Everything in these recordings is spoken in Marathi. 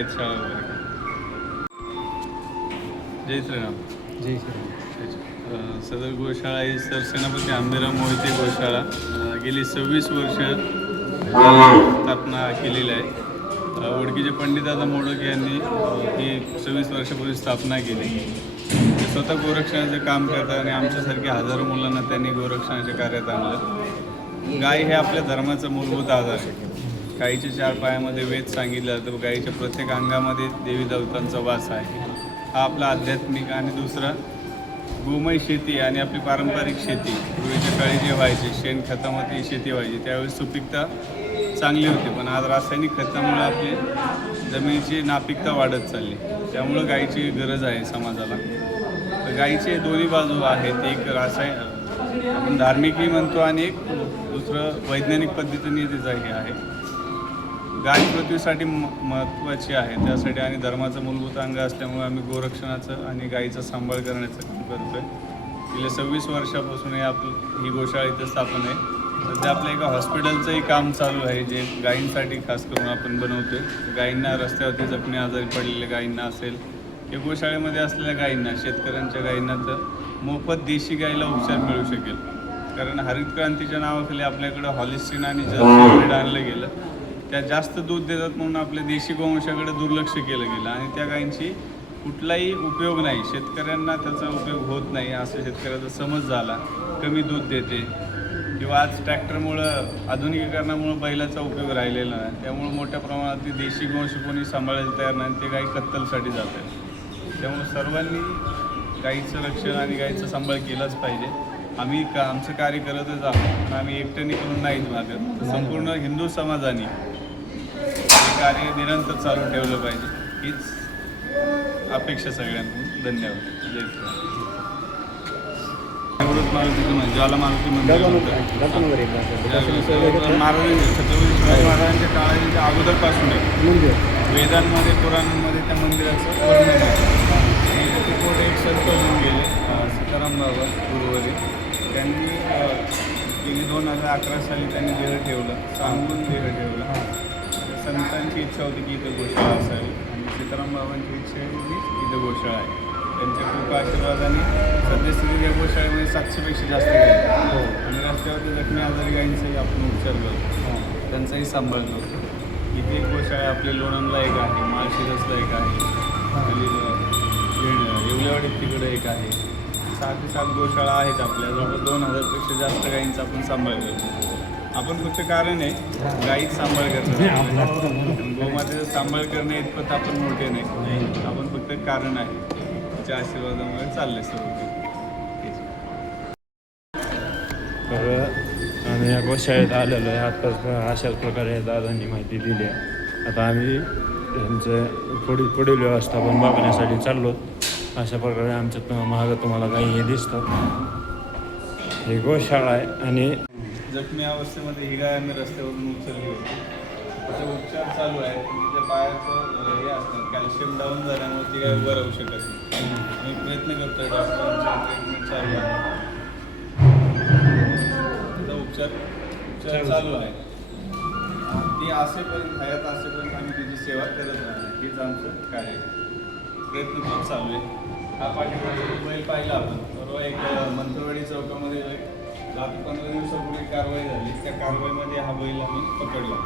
वेधशाळा वगैरे. जय श्रीराम. जय श्रीराम. सदर गोशाळा ही सरसेनापती आंबेराव मोहिते गोशाळा गेली 26 वर्ष स्थापना केलेली आहे. ओळखीचे पंडितदादा मोडक यांनी ही 26 वर्षापूर्वी स्थापना केली. ते स्वतः गोरक्षणाचं काम करतात आणि आमच्यासारखे हजारो मुलांना त्यांनी गोरक्षणाच्या कार्यात आणलं. गाय हे आपल्या धर्माचा मूलभूत आधार आहे. गायीच्या 4 पायामध्ये वेद सांगितलं जातं. गायीच्या प्रत्येक अंगामध्ये देवी देवतांचा वास आहे. हा आपला आध्यात्मिक. आणि दुसरा गोमय शेती आणि आपली पारंपरिक शेती. पूर्वीच्या काळी जे व्हायचे शेणखतामध्ये शेती व्हायची त्यावेळेस सुपीकता चांगली होती, पण आज रासायनिक खतामुळे आपली जमिनीची नापीकता वाढत चालली. त्यामुळं गायीची गरज आहे समाजाला. तर गायीचे दोन्ही बाजू आहेत. एक आपण धार्मिकही म्हणतो आणि एक दुसरं वैज्ञानिक पद्धतीने तिचा हे आहे. गाय पृथ्वीसाठी महत्त्वाची आहे, त्यासाठी आणि धर्माचं मूलभूत अंग असल्यामुळे आम्ही गोरक्षणाचं आणि गायीचा सांभाळ करण्याचं काम करतो आहे. गेल्या 26 वर्षापासून ही गोशाळा इथं स्थापन आहे. सध्या आपल्या एका हॉस्पिटलचंही काम चालू आहे, जे गायींसाठी खास करून आपण बनवतो आहे. गायींना रस्त्यावरती जखमी आजारी पडलेल्या गायींना असेल किंवा गोशाळेमध्ये असलेल्या गायींना, शेतकऱ्यांच्या गायींना तर मोफत देशी गायीला उपचार मिळू शकेल. कारण हरित क्रांतीच्या नावाखाली आपल्याकडं हॉलिस्टीन आणि जर्सी ब्रीड आणलं गेलं. त्या जास्त दूध देतात म्हणून आपल्या देशी गोवंशाकडे दुर्लक्ष केलं गेलं आणि त्या गायींची कुठलाही उपयोग नाही. शेतकऱ्यांना त्याचा उपयोग होत नाही असं शेतकऱ्याचा समज झाला. कमी दूध देते किंवा आज ट्रॅक्टरमुळं आधुनिकीकरणामुळं बैलाचा उपयोग राहिलेला नाही. त्यामुळे मोठ्या प्रमाणात ती देशी गोवंश कोणी सांभाळायला तयार नाही. ते गाई कत्तलसाठी जातात. त्यामुळे सर्वांनी गाईचं रक्षण आणि गाईचा सांभाळ केलाच पाहिजे. आम्ही आमचं कार्य करतच आहोत, पण आम्ही एकट्याने करून नाहीच मागत. संपूर्ण हिंदू समाजाने हे कार्य निरंतर चालू ठेवलं पाहिजे हीच अपेक्षा सगळ्यांकडून. धन्यवाद. जय श्रीराम. ज्वाला मारुती मंदिर महाराजांच्या छत्रपती शिवाजी महाराजांच्या काळाच्या अगोदरपासून आहे. वेदांमध्ये पुराणांमध्ये त्या मंदिराचं वर्णन आहे. तिथे एक संत होऊन गेले सीताराम बाबा गुरुवारी. त्यांनी 2011 साली त्यांनी देह ठेवलं, सांगून देह ठेवलं. संतांची इच्छा होती की इथं गोशाळा असावी आणि सीताराम बाबांची इच्छा आहे की इथं गोशाळा आहे. त्यांच्या कृपा आशीर्वादाने सद्यस्थितीत या गोशाळेमध्ये 700पेक्षा जास्त गायी आणि रस्त्यावरती जखमी आजारी गायींचाही आपण उपचार करतो, त्यांचाही सांभाळ करतो. इथे एक गोशाळा आपल्या लोणंदला एक आहे, माळशिरसला एक आहे, येवलेवाडीत तिकडे एक आहे. 6 ते 7 गोशाळा आहेत आपल्या. जवळपास 2000पेक्षा जास्त गायींचा आपण सांभाळ करतो. आपण फक्त कारण आहे गाईच सांभाळ करणं. गोमातेचा सांभाळ करणे इतपत आपण मोठे नाही. आपण फक्त कारण आहे. त्याच्या आशीर्वादामुळे चाललंय सर्व. आम्ही या गोशाळेत आलेलो आहे. आत्ताच अशाच प्रकारे दादांनी माहिती दिली आहे. आता आम्ही त्यांचं पुढील व्यवस्थापन बघण्यासाठी चाललो. अशा प्रकारे आमच्या मागं तुम्हाला काही हे दिसतं. ही गोशाळा आहे आणि जखमी अवस्थेमध्ये ही गाय आम्ही रस्त्यावरून उचलली होती. त्याचा उपचार चालू आहे. तिच्या पायाचं हे असतं कॅल्शियम डाऊन झाल्यामुळे ती गाय उभं राहू शकत नाही. आम्ही प्रयत्न करतोय, डॉक्टरांचा ट्रीटमेंट चालू आहे. त्याचा उपचार चालू आहे. ती असेपर्यंत हयात असेपर्यंत आम्ही तिची सेवा करत राहणार. हीच आमचं कार्य. प्रयत्न खूप चालू आहे. हा पाठीमागे बैल पाहिला आपण परवा एक मंत्रवाडी चौकामध्ये 10-15 दिवसापूर्वी कारवाई झाली. त्या कारवाईमध्ये हा बैल आम्ही पकडला.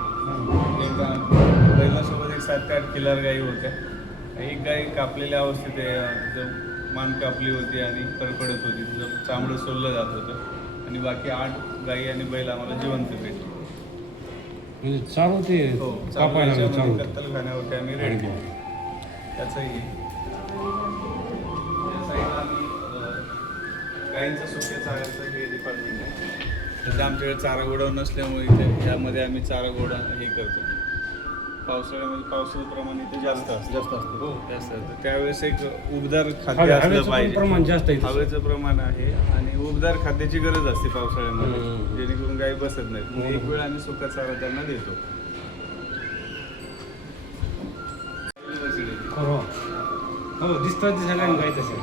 एका बैलासोबत एक 7 ते 8 किल्लार गायी होत्या. एक गाय कापलेल्या अवस्थेत तिचं मान कापली होती आणि तडफडत होती. तिचं चामडं सोललं जात होतं आणि बाकी 8 गायी आणि बैल आम्हाला जिवंत भेटले. हो, कत्तलखान्यावरती आम्ही रेड केली. त्याचंही साईडला आम्ही गायींचं सुक्या चाऱ्याचं हे डिपार्टमेंट आहे. सध्या आमच्याकडे चारा गोडाऊन नसल्यामुळे इथे ह्यामध्ये आम्ही चारा गोडा हे करतो. पावसाळ्यामध्ये पावसाचं प्रमाण इथे जास्त असतं. हो, जास्त असतं. त्यावेळेस एक उबदार खाद्य असलं पाहिजे. हवेचं प्रमाण आहे आणि उबदार खाद्याची गरज असते पावसाळ्यामध्ये, जेणेकरून गायी बसत नाहीत. एक वेळ आम्ही सुका चारा त्यांना देतो. हो दिसतात सगळ्यांना गाय तसं.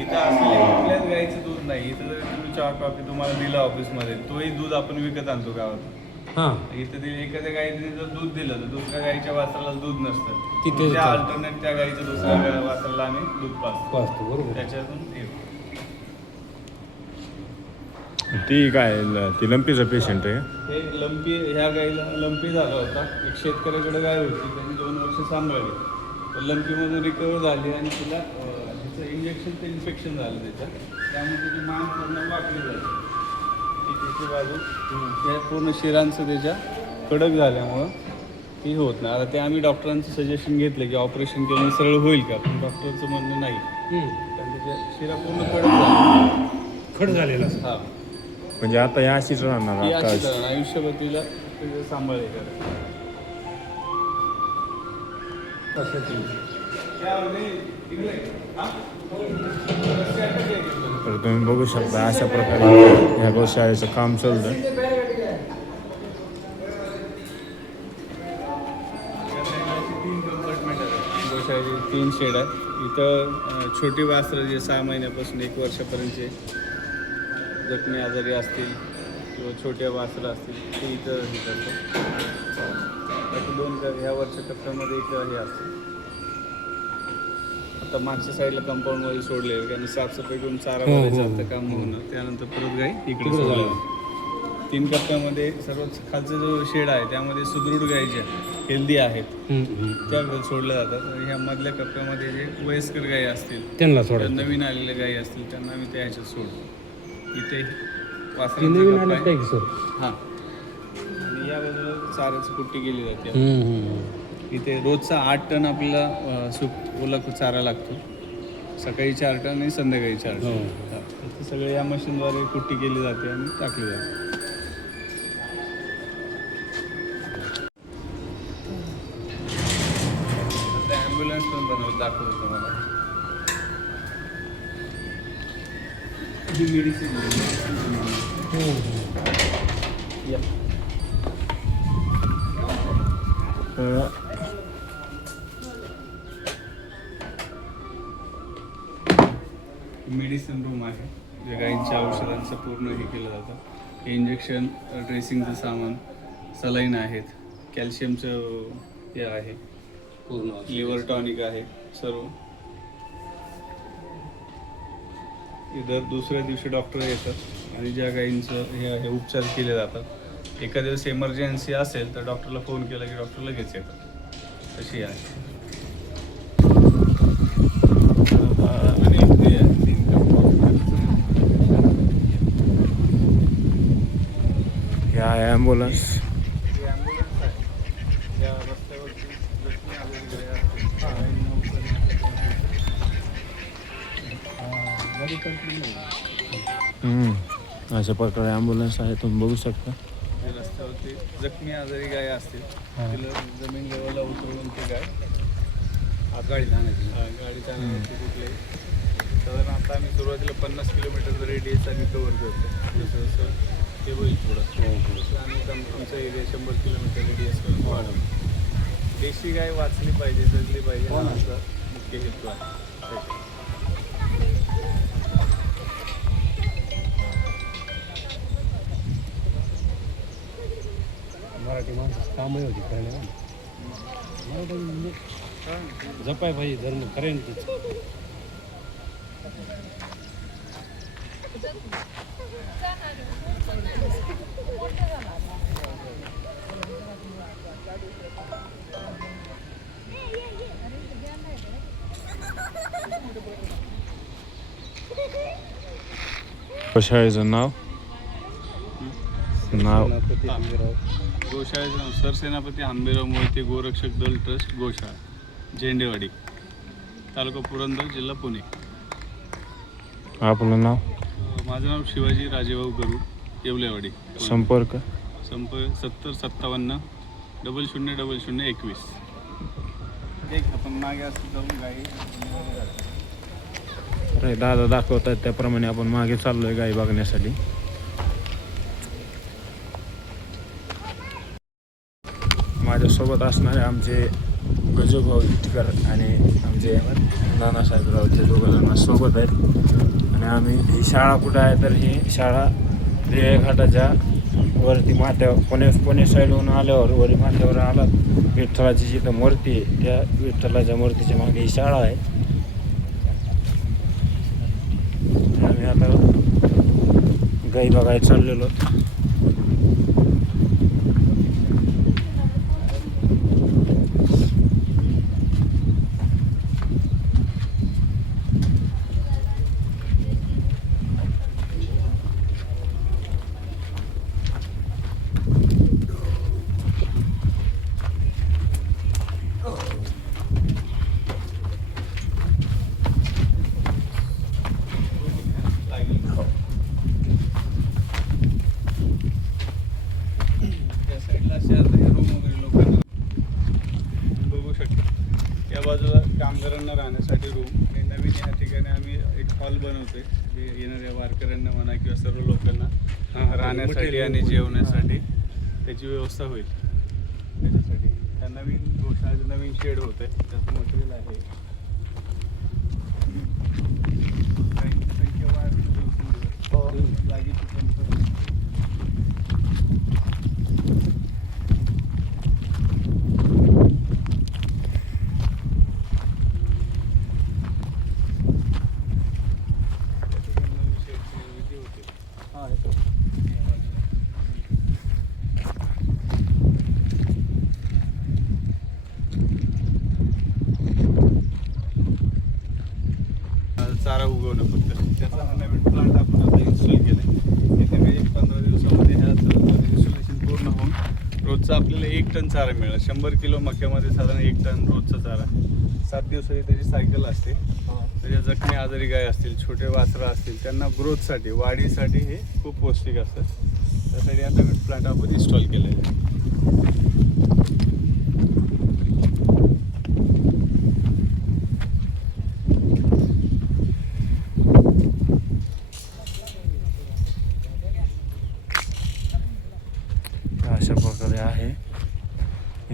इथं असलेल्या कुठल्याच गाईचं दूध नाही. इथं जर तुम्ही चहा कॉफी तुम्हाला दिला ऑफिसमध्ये, तोही दूध आपण विकत आणतो गावात. हां इथं ते एखाद्या गाईने जर दूध दिलं तर दुसऱ्या गाईच्या वासराला दूध नसतं तिथे त्या अल्टरनेट त्या गाईच्या दुसऱ्या वासराला आम्ही दूध पाजतो पाचतो बरोबर त्याच्यातून हे होतं. ती काय ती लंपीचं पेशंट आहे का? हे लंपी ह्या गाईला लंपी झाला होता एक शेतकऱ्याकडे गाय होती त्यांनी 2 वर्ष सांभाळली तर लंपीमधून रिकवर झाली आणि तिला तिचं इंजेक्शनचं इन्फेक्शन झालं त्यामुळे तिची मान पूर्ण वाकडी झाली ती तिची बाजू या पूर्ण शिरांचं त्याच्या कडक झाल्यामुळं ती होत नाही आता ते आम्ही डॉक्टरांचं सजेशन घेतलं की ऑपरेशन केलं सरळ होईल का पण डॉक्टरचं म्हणणं नाही कारण त्याच्या शिरा पूर्ण कडक झाल्या खड झालेला हा म्हणजे आता या अशीच राहणार ती आता अशी करा आयुष्यभर तिला तिचं सांभाळ हे करा तर तुम्ही बघू शकता अशा प्रकारे ह्या गोशाळेचं काम चालतं. गोशाळेचे 3 शेड आहेत इथं छोटी वासरं जे 6 महिन्यापासून 1 वर्षापर्यंतचे जखमी आजारी असतील किंवा छोट्या वासरं असतील ते इथं हे करतात बाकी 2 ह्या वरच्या टप्प्यामध्ये एक हे असते आता मागच्या साईडला कंपाऊंडमध्ये सोडले कारण साफसफाई करून चारा भरायचं आता काम होणं त्यानंतर परत गाई इकडे सोडलं 3 टप्प्यामध्ये सर्वात खालचा जो शेड आहे त्यामध्ये सुदृढ गाई ज्या हेल्दी आहेत त्या सोडल्या जातात आणि ह्या मधल्या टप्प्यामध्ये जे वयस्कर गाई असतील त्यांना किंवा सोडा नवीन आलेल्या गाई असतील त्यांना आम्ही त्या ह्याच्यात सोडतो इथे नवीन वासरांचा आलं कप्पा काय आहे. सर हां आणि या बाजूला चाऱ्याची कुट्टी केली जाते इथे रोजचा 8 टन आपल्याला ओला चारा लागतो सकाळी 4 टन आणि संध्याकाळी 4 टन ते सगळे या मशीनद्वारे कुट्टी केली जाते आणि टाकली जाते ॲम्ब्युलन्स पण बनवलं दाखवतो तुम्हाला ही मेडिसिन या मेडिसिन रूम आहे जे गाईंच्या औषधांचं पूर्ण हे केलं जातं इंजेक्शन ड्रेसिंगचं सामान सलाईन आहेत कॅल्शियमचं हे आहे पूर्ण लिव्हर टॉनिक आहे सर्व दर दुसऱ्या दिवशी डॉक्टर येतात आणि ज्या गाईंचं हे आहे उपचार केले जातात एका दिवस इमर्जन्सी असेल तर डॉक्टरला फोन केला की डॉक्टर लगेच येतात अशी आहे आणि ते आहे, 3 हे आहे ॲम्ब्युलन्स. ही ॲम्ब्युलन्स आहे या रस्त्यावरती जखमी आलेली गाई अशा प्रकारे ॲम्ब्युलन्स आहे तुम्ही बघू शकता. रस्त्यावरती जखमी आजारी गाय असतील तिला जमीन लेवलला उतरवून ते गाय गाडीत आणायची गाडीत आणायची कुठले साधारण आता आम्ही सुरुवातीला 50 किलोमीटरचं रेडियस आम्ही कवर करतो जसं जसं ते होईल थोडं आम्ही आमचा एरिया 100 किलोमीटर रेडियस करून वाढवतो देशी गाय वाचली पाहिजे जगली पाहिजे हा आमचा मुख्य हेतू आहे मराठी माणसाचं कामही होती कळलं मराठी म्हणजे जपाय पाहिजे धर्म करेन तेच गोशाळेचं नाव गोशाळेचं नाव सरसेनापती हंबीराव मोहिते गोरक्षक दल ट्रस्ट गोशाळा झेंडेवाडी तालुका पुरंदर जिल्हा पुणे. आपलं नाव माझं नाव शिवाजी राजेभाऊ गरू येवलेवाडी. संपर्क 7057 000021. आपण मागे असं जाऊन गाई अरे दादा दाखवतात त्याप्रमाणे आपण मागे चाललोय गाई बघण्यासाठी. माझ्यासोबत असणारे आमचे गजूभाऊ इटकर आणि आमचे नानासाहेबराव ते दोघंजण सोबत आहेत आणि आम्ही ही शाळा कुठं आहे तर ही शाळा रेळघाटाच्या वरती माथ्यावर पुणे साईडहून आल्यावर वरी माथ्यावर आला विठ्ठलाची जिथं मूर्ती आहे त्या विठ्ठलाच्या मूर्तीच्या मागे ही शाळा आहे. आम्ही आता गाई बघायला चाललेलो. त्या साईडला असे आता हे रूम वगैरे लोकांना बघू शकतो. या बाजूला कामगारांना राहण्यासाठी रूम आणि नवीन या ठिकाणी आम्ही एक हॉल बनवतोय जे येणाऱ्या वारकऱ्यांना म्हणा किंवा सर्व लोकांना राहण्यासाठी आणि जेवण्यासाठी त्याची व्यवस्था होईल. त्याच्यासाठी त्या नवीन गोशाळेचं नवीन शेड होतं आहे त्याचं मटेरियल आहे. गाईंची संख्या वाढली दिवसेंदिवस जागेची कमतरता. चारा उगवणं फक्त त्याचा हा नवीन प्लांट आपण आता इन्स्टॉल केला आहे. येत्या काही 15 दिवसामध्ये ह्याचं इन्स्टॉलेशन पूर्ण होऊन रोजचा आपल्याला 1 टन चारा मिळेल. 100 किलो मक्यामध्ये साधारण 1 टन रोजचा चारा. 7 दिवसाची त्याची सायकल असते. त्याच्या जखमी आजारी गाय असतील, छोटे वासरं असतील, त्यांना ग्रोथसाठी वाढीसाठी हे खूप पौष्टिक असतं. त्यासाठी हा नवीन प्लांट आपण इन्स्टॉल केलेला आहे. अशा प्रकारे आहे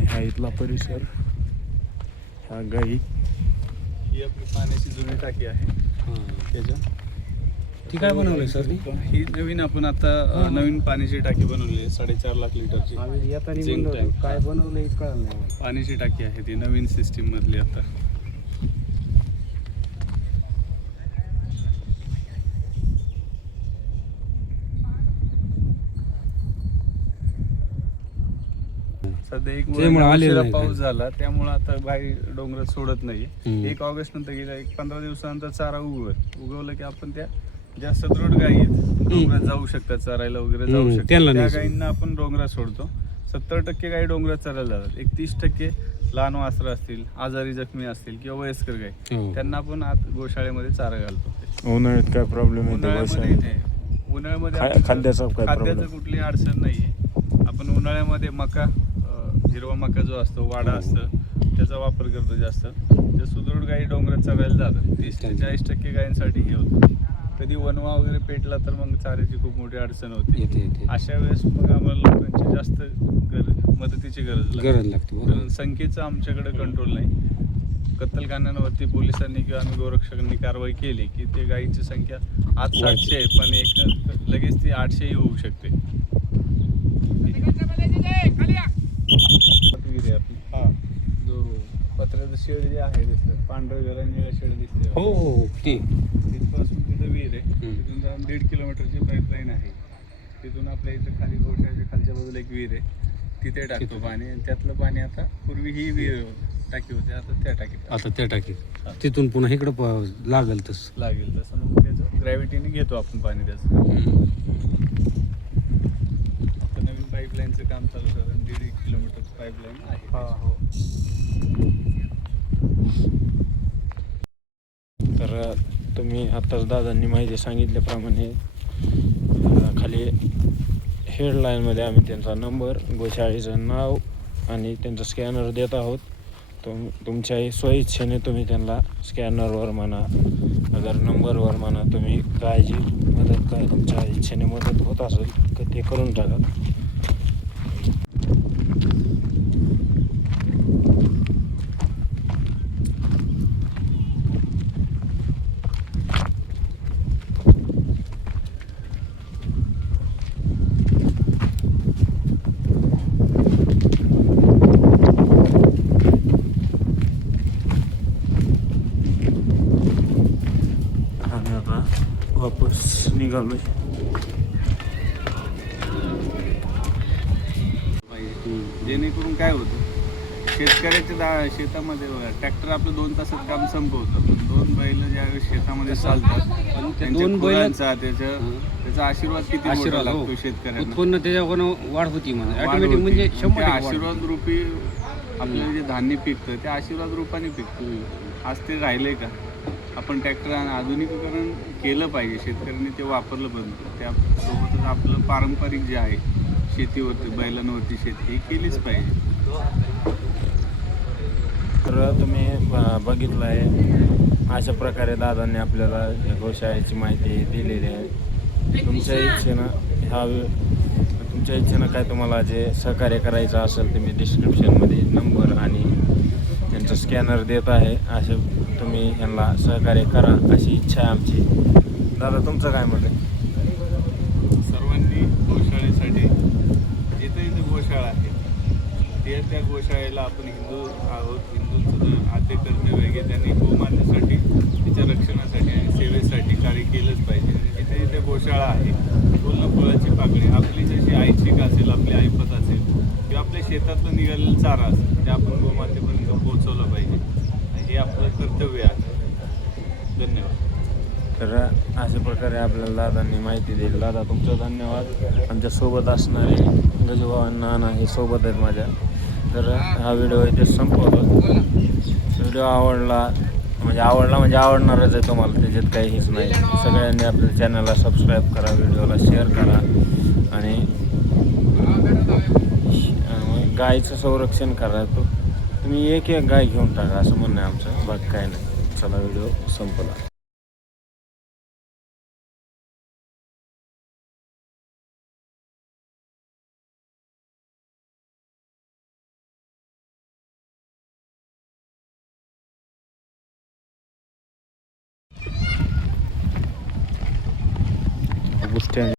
हा इथला परिसर. ह्या गाई ही आपली पाण्याची जुनी टाकी आहे. त्याच्या ती काय बनवलंय सर? ही नवीन आपण आता नवीन पाण्याची टाकी बनवली आहे 4.5 लाख लिटरची. आम्ही येताना Zinc बनवलं. tank. काय बनवलंय कळलं नाही. पाण्याची टाकी आहे ती नवीन सिस्टीम मधली आता. सध्या एक त्यामुळे आलेलं उशिरा नाही पाऊस झाला त्यामुळे आता बाई डोंगरात सोडत नाही. हम्म. 1 ऑगस्ट नंतर गेला 15 दिवसानंतर चारा उगवलं की आपण त्या ज्या सदृढ गायी आहेत डोंगरात जाऊ शकतात चरायला वगैरे जाऊ शकतात त्यांना त्या नाही गायींना आपण डोंगरात सोडतो. 70% गायी डोंगरात चरायला जातात. 31% लहान वासरं असतील, आजारी जखमी असतील किंवा वयस्कर गायी हो. त्यांना आपण आत गोशाळेमध्ये चारा घालतो. उन्हाळ्यात काय प्रॉब्लेम येतो? उन्हाळ्यामध्ये उन्हाळ्यामध्ये खा- आपल्याला खाद्याचा काय खाद्याचं problem? कुठलीही अडचण नाहीये. आपण उन्हाळ्यामध्ये मका हिरवा मका जो असतो वाडा असतं त्याचा वापर करतो जास्त. त्या सुदृढ गायी डोंगरात चरायला जातात. 30 ते 40% गायींसाठी हे होतं. कधी वनवा वगैरे पेटला तर मग चाऱ्याची खूप मोठी अडचण होती. येते अशा वेळेस मग आम्हाला लोकांची जास्त मदतीची गरज लागते. गरज लागते बरोबर. कारण संख्येचा आमच्याकडे कंट्रोल नाही. कत्तलखान्यांवरती पोलिसांनी किंवा आम्ही गोरक्षकांनी कारवाई केली की ते गायीची संख्या आज 700 आहे पण एक लगेच ती 800 होऊ शकते. वीर आहे आपली. जो पत्र्याचं शेड जे आहे दिसतं पांढरं गरांनी शेड दिसते हो हो ती तिथपासून तिथं विहीर आहे. तिथून जाऊन 1.5 किलोमीटरची पाईपलाईन आहे. तिथून आपल्या इथं खाली गोशाळेच्या खालच्या बाजूला एक विहीर आहे तिथे टाकतो पाणी आणि त्यातलं पाणी आता पूर्वी ही विहीर टाकी होती आता त्या टाकीत आता त्या टाकीत तिथून पुन्हा इकडं लागल तस लागेल तसं मग त्याचं ग्रॅव्हिटीने घेतो आपण पाणी त्याचं. आता नवीन पाईपलाईनचं काम चालू झालं 1.5 किलोमीटरचं पाईपलाईन आहे. तर तुम्ही आत्ताच दादांनी माहिती सांगितल्याप्रमाणे खाली हेडलाईनमध्ये आम्ही त्यांचा नंबर, गोशाळेचं नाव आणि त्यांचा स्कॅनर देत आहोत. तुमच्याही स्वइच्छेने तुम्ही त्यांना स्कॅनरवर म्हणा अगर नंबरवर म्हणा तुम्ही काय जी मदत काय तुमच्या इच्छेने मदत होत असेल तर ते करून टाका. निघालो पाहिजे जेणेकरून काय होतं शेतकऱ्याच्या शेतामध्ये ट्रॅक्टर आपलं 2 तासात काम संपवतं पण 2 बैल ज्यावेळेस शेतामध्ये चालतात पण ते त्यांच्या 2 बैल गुरांचा त्याचा आशीर्वाद किती मोठा आशीर्वाद हो. लागतो शेतकऱ्यांना उत्पन्न त्याच्याकडून वाढ होती म्हणजे वाढ ऑटोमॅटिक होती. म्हणजे पण 100% त्या वाढ. आशीर्वाद रूपी आपल्याला जे धान्य पिकतं ते आशीर्वाद रूपाने पिकतं आज ते राहिले का आपण ट्रॅक्टर आधुनिकीकरण केलं पाहिजे शेतकऱ्यांनी ते वापरलं पाहिजे त्यासोबतच आपलं पारंपरिक जे आहे शेतीवरती बैलांवरती शेती ही केलीच पाहिजे. तर तुम्ही बघितलं आहे अशा प्रकारे दादांनी आपल्याला या गोशाळेची माहिती दिलेली आहे. तुमच्या इच्छेनं काय तुम्हाला जे सहकार्य करायचं असेल ते मी डिस्क्रिप्शनमध्ये नंबर आणि त्यांचं स्कॅनर देत आहे असे तुम्ही यांना सहकार्य करा अशी इच्छा आहे आमची. दादा तुमचं काय मत आहे? सर्वांनी गोशाळेसाठी जिथे गोशाळा आहे त्या गोशाळेला आपण हिंदू आहोत हिंदूंचं आद्य कर्तव्य आहे की त्यांनी गोमातेसाठी तिच्या रक्षणासाठी आणि सेवेसाठी कार्य केलंच पाहिजे. जिथे जिथे गोशाळा आहे पूर्ण फुलाची पाकळी आपली जशी आईचीक असेल आपली ऐपत असेल किंवा आपल्या शेतातलं निघालेलं चारा असेल ते आपण गोमातेपर्यंत पोहोचवलं पाहिजे हे आपलं कर्तव्य आहे. धन्यवाद. तर अशा प्रकारे आपल्याला दादांनी माहिती दिली. दादा तुमचं धन्यवाद. आमच्यासोबत असणारे गजूभावांना नाना हे सोबत आहेत माझ्या. तर हा व्हिडिओ इथे संपवतो. व्हिडिओ आवडला म्हणजे आवडणारच आहे तुम्हाला त्याच्यात काही हेच नाही. सगळ्यांनी आपल्या चॅनलला सबस्क्राईब करा व्हिडिओला शेअर करा आणि गायीचं संरक्षण करा. तुम्ही एक गाय घेऊन टाका असं म्हणणं आहे आमचं. बाकी काय नाही. चला व्हिडिओ संपला.